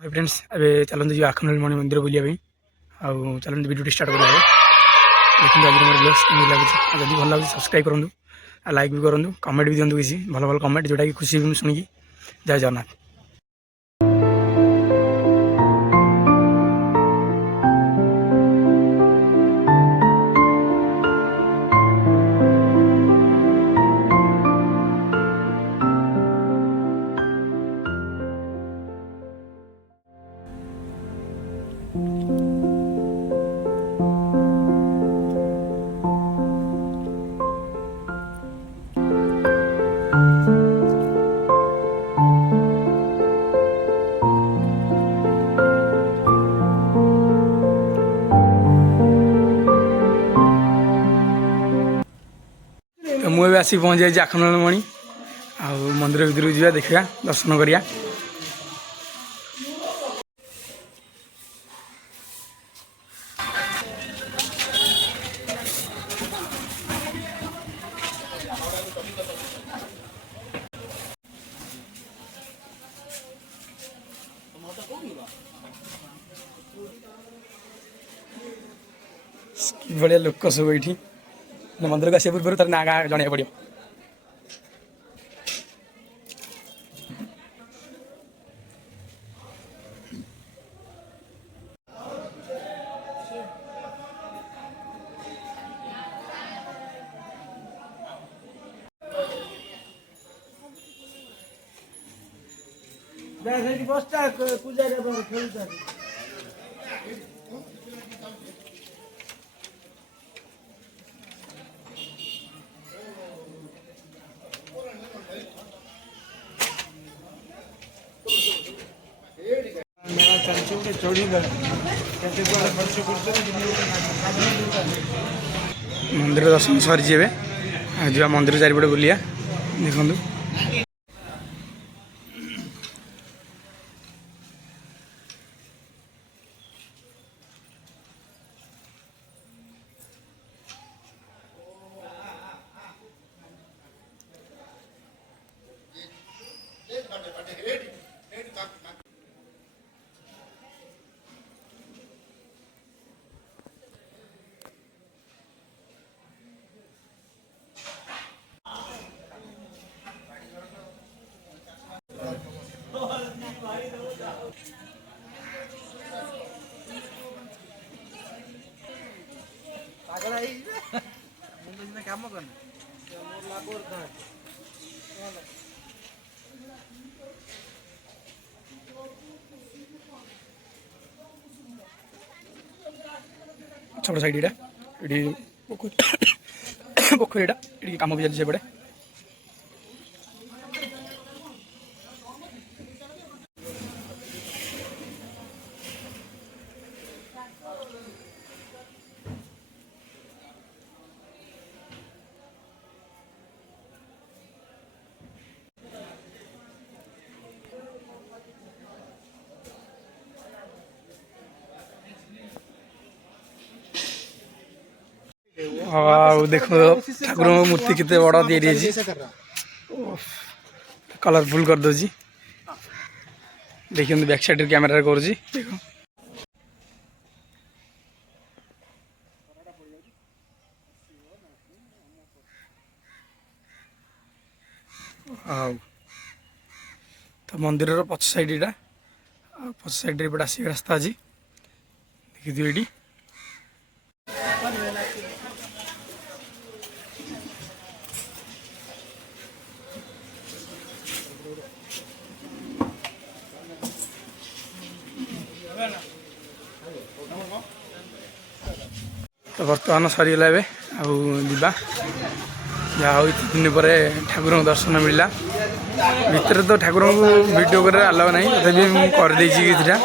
Hi friends अबे चलते जी आखनमणि मंदिर बुलिया आउ चलते वीडियो स्टार्ट करें देखते आज मोर ब्लॉग्स केमी लगे जब भल लगे सब्सक्राइब करूँ लाइक भी करूँ कमेंट भी दिखाँ किसी भल भल कमेंट जोटा कि खुशी भी शुणिकी जय जगन्नाथ। तो मुझे आसिक पहुँच जाए आखनमणि आ मंदिर भर जा देखा दर्शन करिया। बढ़िया लोक सब ये मंदिर को आसा पूर्व तार ना गाँ जन पड़ो। मंदिर दर्शन सरी जा मंदिर चारिपटे बुलिया देखु। काम कर छोट साइड ये पोखरी ये कम भी चलती सेपटे। देखो ठाकुर मूर्ति कितने बड़ा दे रही कलरफुल कर दो देखिए बैक साइड कैमेरा कर देखो तो मंदिर पछ साइड यहाँ पछ साइड एपटे आस रास्ता अच्छी देखी ये तो बर्तमान सरीगला आवा जहाँ दिन पर ठाकुर दर्शन मिलला भितर तो ठाकुर को वीडियो कर अलाउ ना तथापि मुझे किटा जा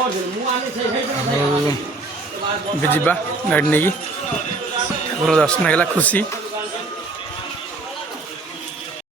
गाड़ी नहीं ठाकुर दर्शन है खुशी।